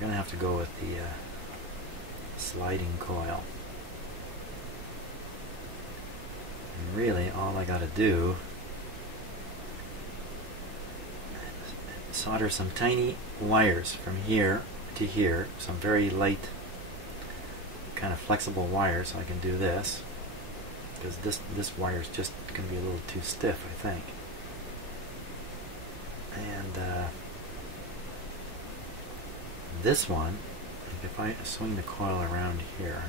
going to have to go with the sliding coil. And really, all I got to do is solder some tiny wires from here to here, some very light, kind of flexible wires, so I can do this, because this wire is just going to be a little too stiff, I think. And this one, if I swing the coil around here,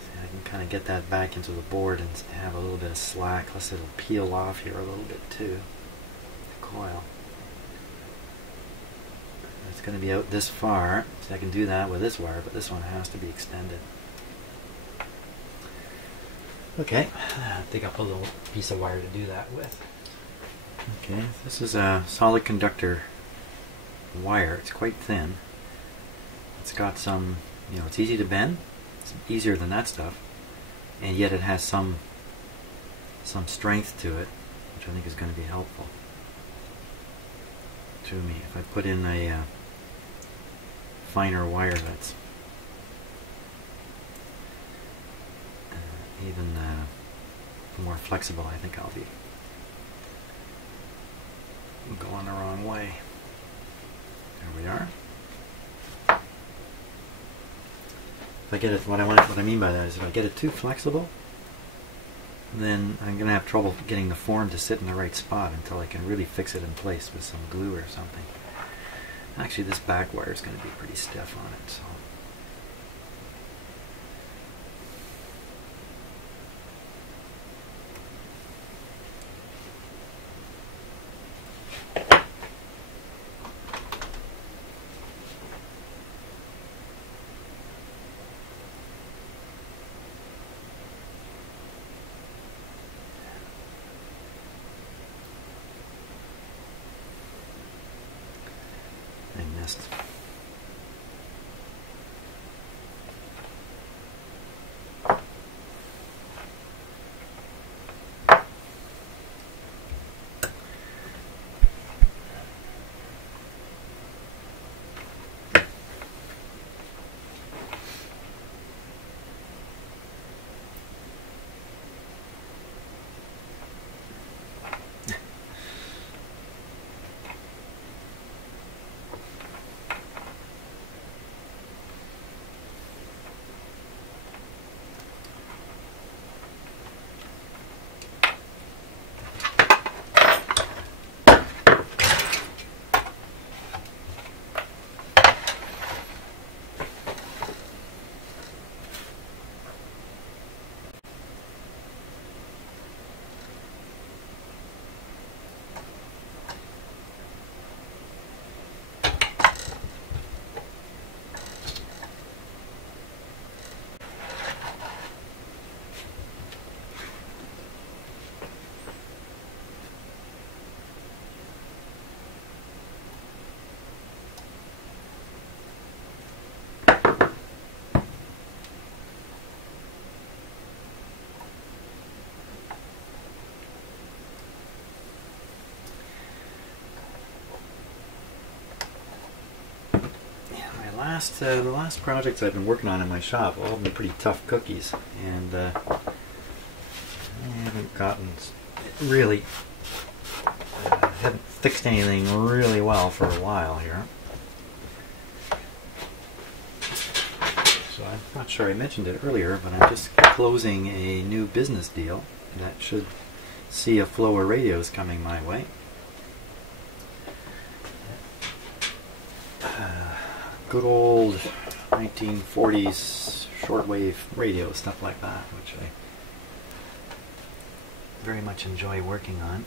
see, I can kind of get that back into the board and have a little bit of slack. Plus it'll peel off here a little bit too, the coil. It's going to be out this far, so I can do that with this wire, but this one has to be extended. Okay, I'll dig up a little piece of wire to do that with. Okay, this is a solid conductor wire. It's quite thin. It's got some, it's easy to bend. It's easier than that stuff, and yet it has some strength to it, which I think is going to be helpful to me. If I put in a finer wire that's even more flexible, I think I'll be going the wrong way. There we are. If I get it, what I mean by that is if I get it too flexible, then I'm going to have trouble getting the form to sit in the right spot until I can really fix it in place with some glue or something. Actually, this back wire is going to be pretty stiff on it, so. I missed. The last projects I've been working on in my shop have all been pretty tough cookies, and I haven't gotten really, haven't fixed anything really well for a while here. So I'm not sure I mentioned it earlier, but I'm just closing a new business deal that should see a flow of radios coming my way. Good old 1940s shortwave radio, stuff like that, which I very much enjoy working on.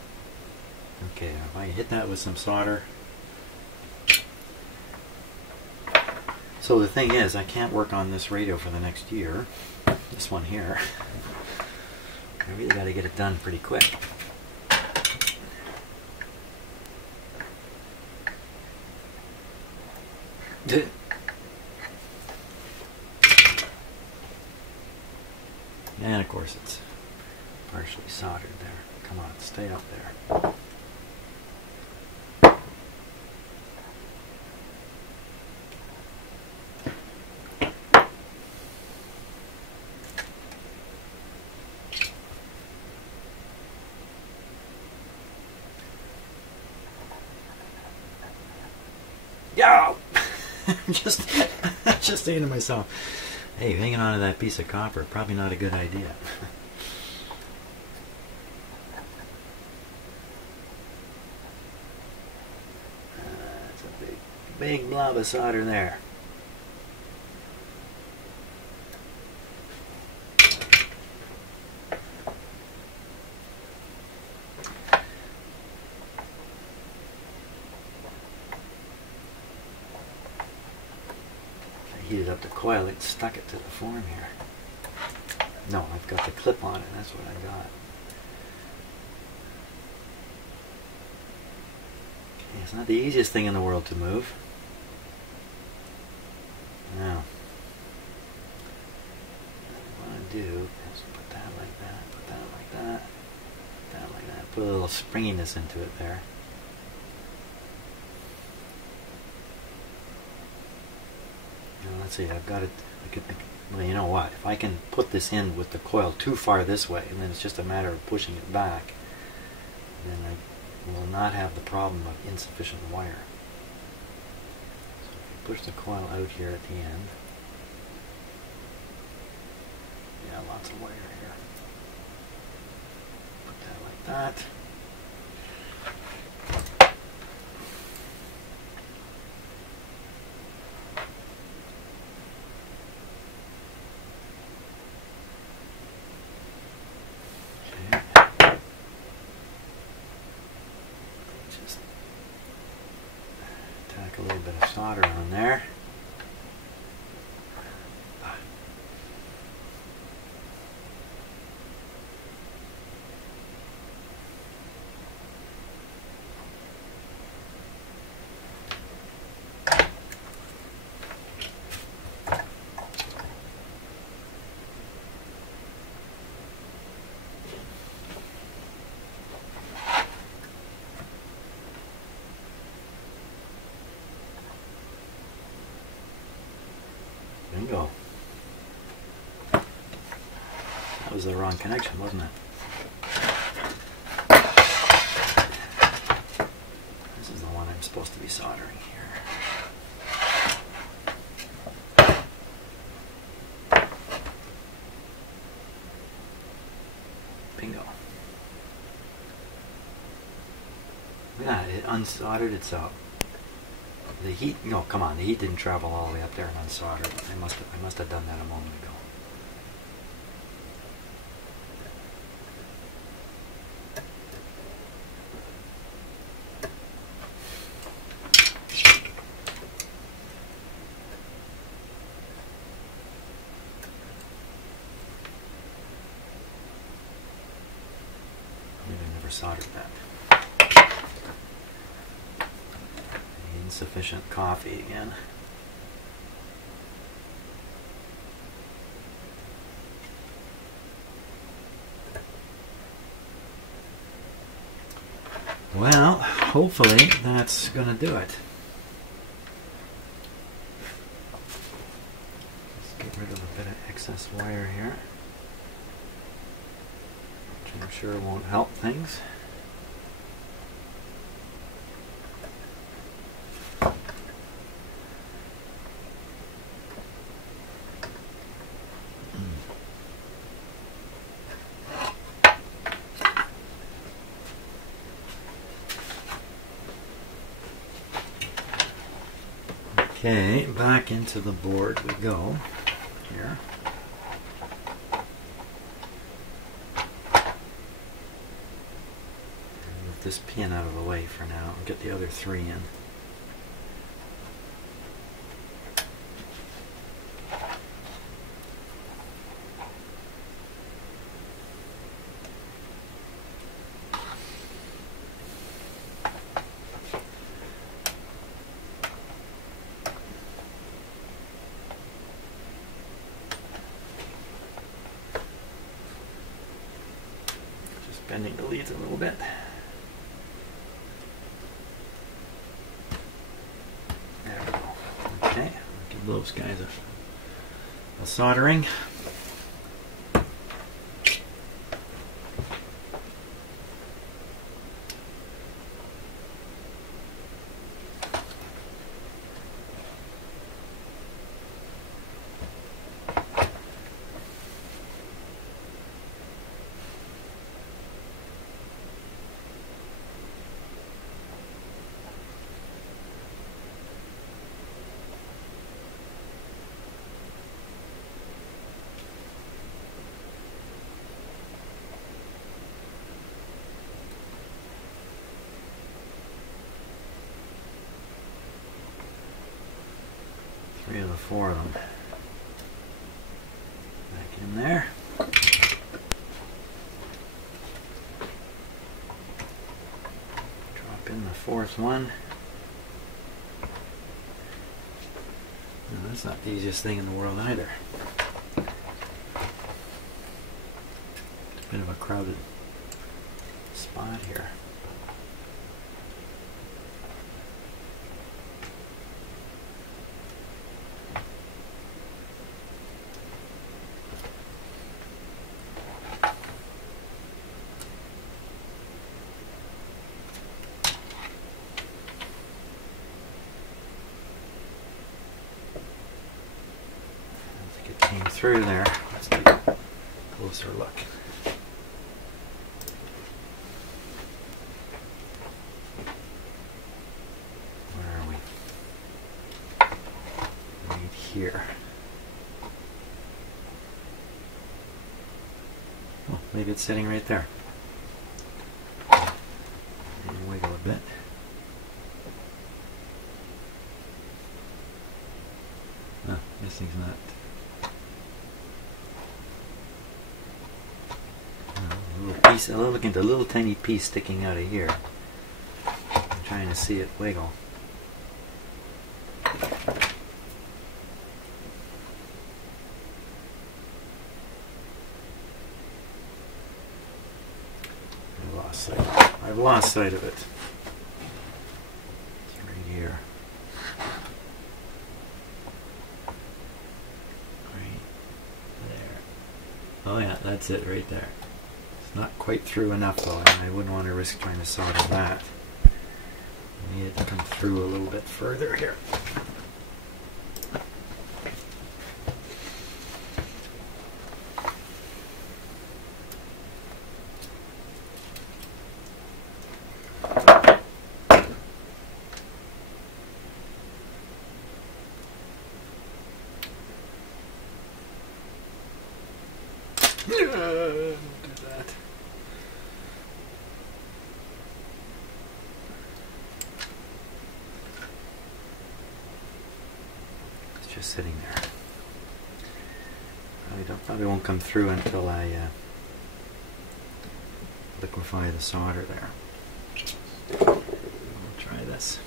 Okay, if I hit that with some solder. So the thing is, I can't work on this radio for the next year. This one here. I really got to get it done pretty quick. And of course it's partially soldered there. Come on, stay up there. just saying to myself, hey, hanging on to that piece of copper, probably not a good idea. That's a big blob of solder there. Heated up the coil, it stuck it to the form here. No, I've got the clip on it, that's what I got. Okay, it's not the easiest thing in the world to move. Now, what I want to do is put that like that, put that like that, put that like that, put a little springiness into it there. Let's see, I've got it. Well, you know what? If I can put this in with the coil too far this way, and then it's just a matter of pushing it back, then I will not have the problem of insufficient wire. So if you push the coil out here at the end, yeah, lots of wire here. Put that like that. A little bit of solder on there. Bingo. That was the wrong connection, wasn't it? This is the one I'm supposed to be soldering here. Bingo. Yeah, it unsoldered itself. The heat, no, come on, the heat didn't travel all the way up there and unsolder it. I must have done that a moment ago. Maybe I never soldered that. Insufficient coffee again. Well, hopefully that's going to do it. Let's get rid of a bit of excess wire here, which I'm sure won't help things. Okay, back into the board we go here. Move this pin out of the way for now and get the other three in. Bending the leads a little bit. There we go. Okay, give those guys a soldering. 3 of the 4 of them. Back in there. Drop in the 4th one. No, that's not the easiest thing in the world either. It's a bit of a crowded spot here. Came through there. Let's take a closer look. Where are we? Right here. Well, maybe it's sitting right there. And wiggle a bit. Oh, this thing's not. I'm looking at a little tiny piece sticking out of here. I'm trying to see it wiggle. I've lost sight of it. It's right here. Right there. Oh yeah, that's it right there. Not quite through enough though, and I wouldn't want to risk trying to solder that. I need it to come through a little bit further here. Just sitting there. Probably won't come through until I liquefy the solder there. I'll try this.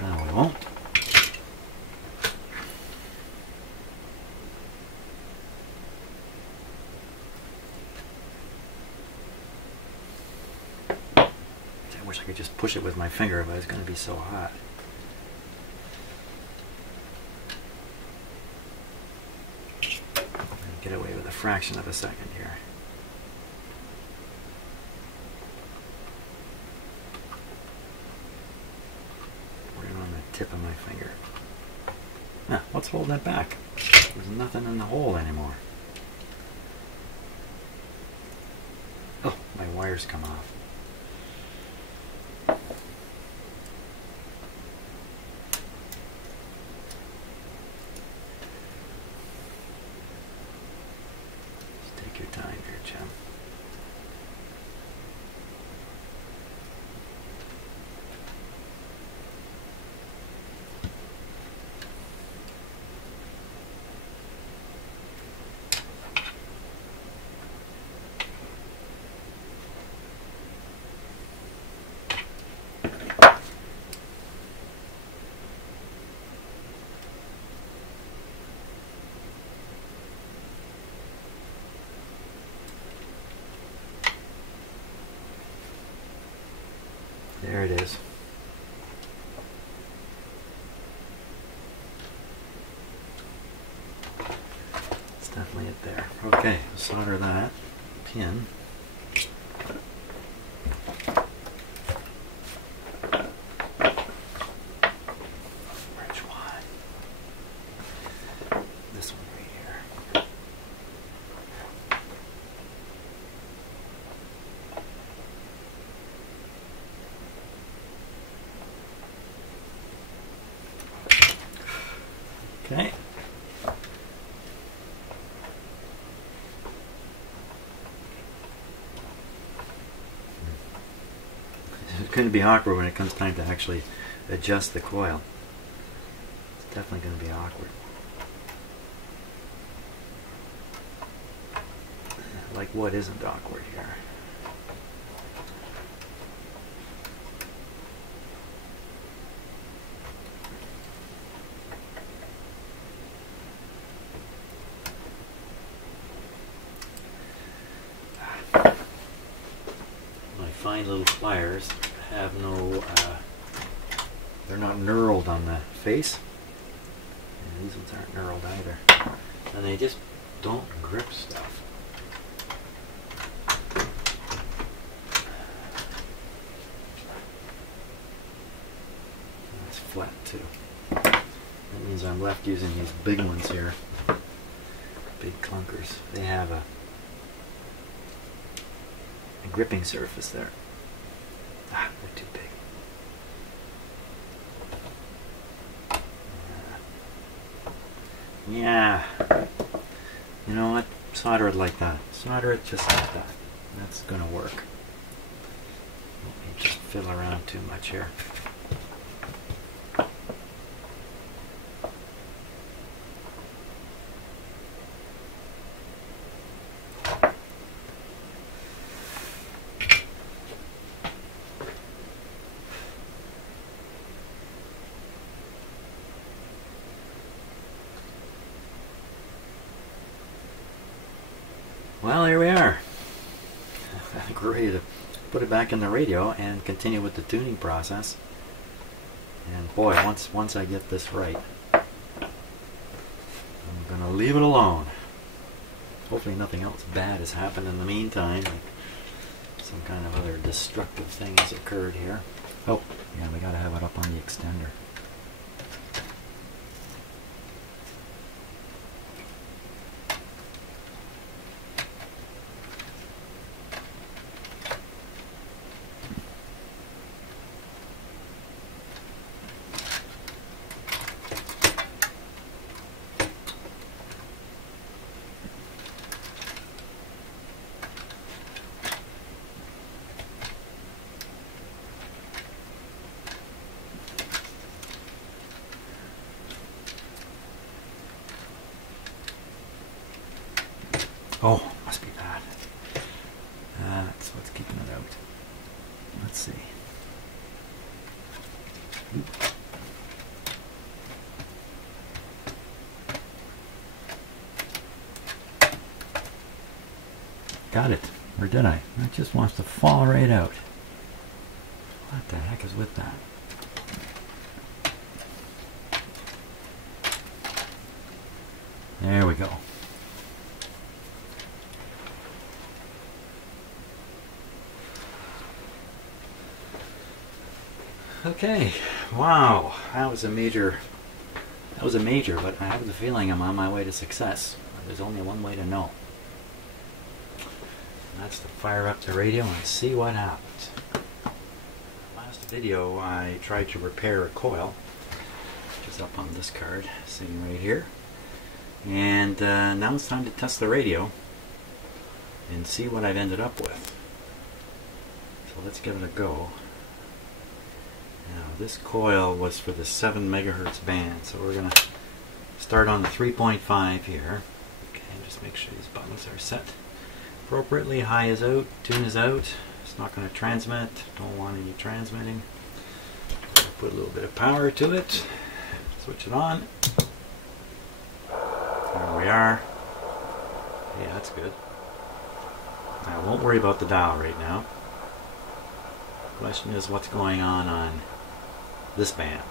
No, we won't. I wish I could just push it with my finger, but it's going to be so hot. Get away with a fraction of a second here. Right on the tip of my finger. Ah, what's holding it back? There's nothing in the hole anymore. Oh, my wires come off. Take your time here, Jim. There it is. It's definitely it there. Okay, solder that pin. Which one? This one right here. Okay. It's going to be awkward when it comes time to actually adjust the coil. It's definitely going to be awkward. Like what isn't awkward here? My fine little pliers have no, they're not knurled on the face. And these ones aren't knurled either. And they just don't grip stuff. That's flat too. That means I'm left using these big ones here. Big clunkers. They have a gripping surface there. Ah, they're too big. Yeah. You know what? Solder it like that. Solder it just like that. That's gonna work. Let me just fiddle around too much here. Well, here we are. I think we're ready to put it back in the radio and continue with the tuning process. And boy, once I get this right, I'm going to leave it alone. Hopefully nothing else bad has happened in the meantime. Like some kind of other destructive thing has occurred here. Oh, yeah, we got to have it up on the extender. Oh, must be that. That's what's keeping it out. Let's see. Got it. Or did I? It just wants to fall right out. What the heck is with that? There we go. Okay, wow, that was a major, but I have the feeling I'm on my way to success. There's only one way to know. And that's to fire up the radio and see what happens. Last video I tried to repair a coil, which is up on this card, sitting right here. And now it's time to test the radio and see what I've ended up with. So let's give it a go. Now this coil was for the 7 megahertz band, so we're going to start on the 3.5 here. Okay, just make sure these buttons are set appropriately. High is out, tune is out. It's not going to transmit, don't want any transmitting. Put a little bit of power to it, switch it on. There we are. Yeah, that's good. I won't worry about the dial right now. Question is what's going on this band.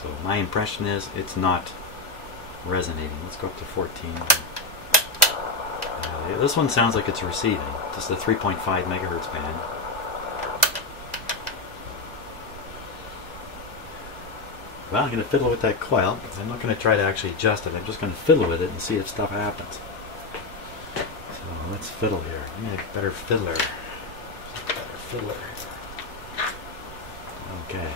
So my impression is it's not resonating. Let's go up to 14. Yeah, this one sounds like it's receiving. Just the 3.5 megahertz band. Well, I'm going to fiddle with that coil. I'm not going to try to actually adjust it. I'm just going to fiddle with it and see if stuff happens. So let's fiddle here. I need a better fiddler. Okay.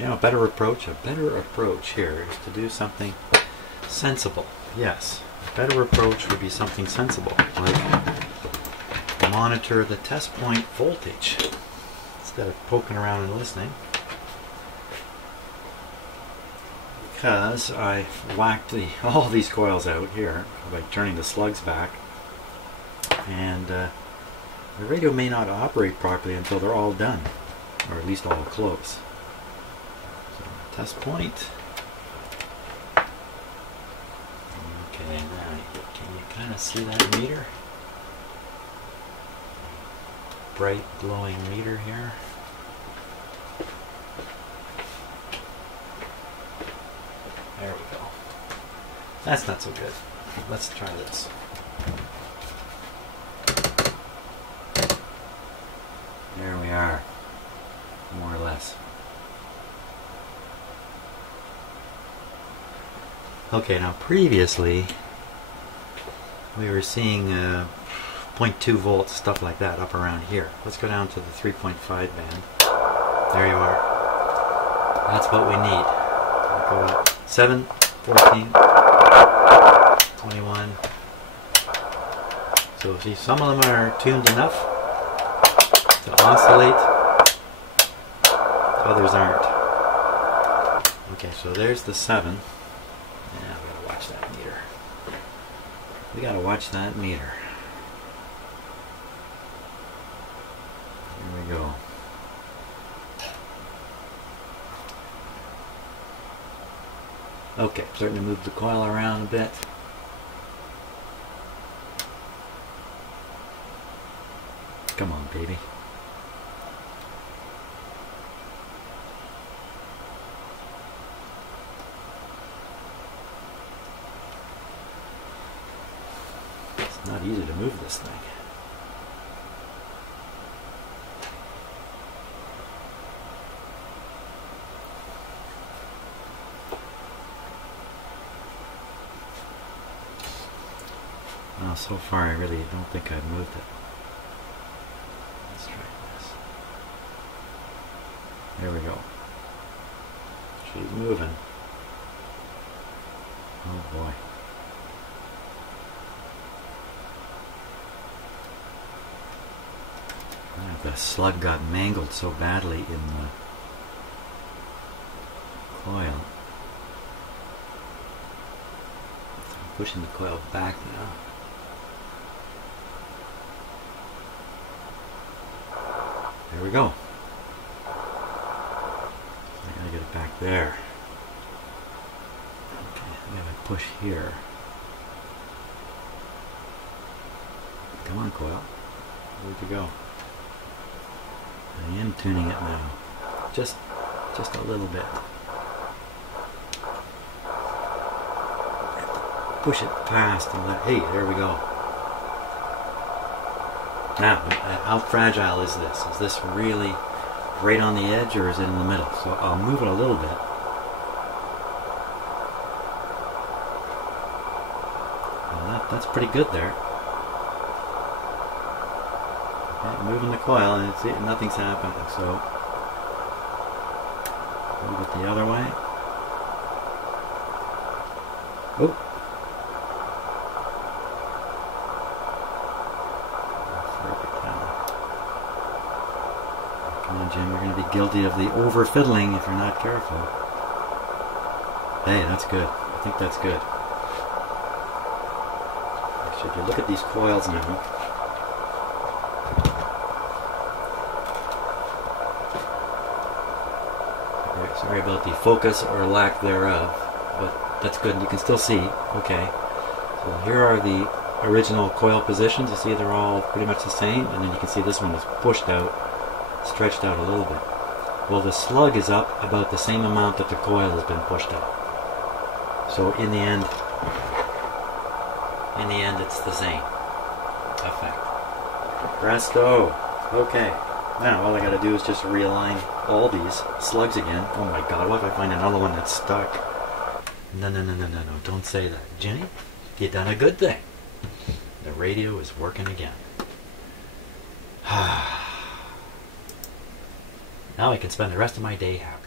You know, a better approach here is to do something sensible. Yes, a better approach would be something sensible, like monitor the test point voltage instead of poking around and listening. Because I whacked all these coils out here by turning the slugs back, and the radio may not operate properly until they're all done, or at least all close. So, test point. Okay, now can you kind of see that meter? Bright glowing meter here. There we go. That's not so good. Let's try this. There we are. More or less. Okay, now previously we were seeing 0.2 volts, stuff like that, up around here. Let's go down to the 3.5 band. There you are. That's what we need. Go up 7, 14, 21. So see, some of them are tuned enough to oscillate, others aren't. Okay, so there's the 7. Yeah, we gotta watch that meter. We gotta watch that meter. Here we go. Okay, starting to move the coil around a bit. Come on, baby. It's not easy to move this thing. Well, so far I really don't think I've moved it. Let's try this. There we go. She's moving. Oh boy. The slug got mangled so badly in the coil. So I'm pushing the coil back now. There we go. I gotta get it back there. Okay, I gotta push here. Come on, coil. Where'd you go? I am tuning it now. Just a little bit. Push it past and let. Hey, there we go. Now, how fragile is this? Is this really right on the edge, or is it in the middle? So I'll move it a little bit. Well, that's pretty good there. Okay, moving the coil, and nothing's happening. So move it the other way. Oh. Come on, Jim, you're going to be guilty of the over-fiddling if you're not careful. Hey, that's good. I think that's good. Actually, if you look at these coils now, sorry about the focus or lack thereof, but that's good. You can still see. Okay. So here are the original coil positions. You see they're all pretty much the same, and then you can see this one is pushed out, stretched out a little bit. Well, the slug is up about the same amount that the coil has been pushed out. So in the end it's the same effect. Presto. Okay. Now all I gotta do is just realign all these slugs again. Oh my god, what if I find another one that's stuck? No, don't say that. Jimmy, you done a good thing. The radio is working again. Now I can spend the rest of my day happy.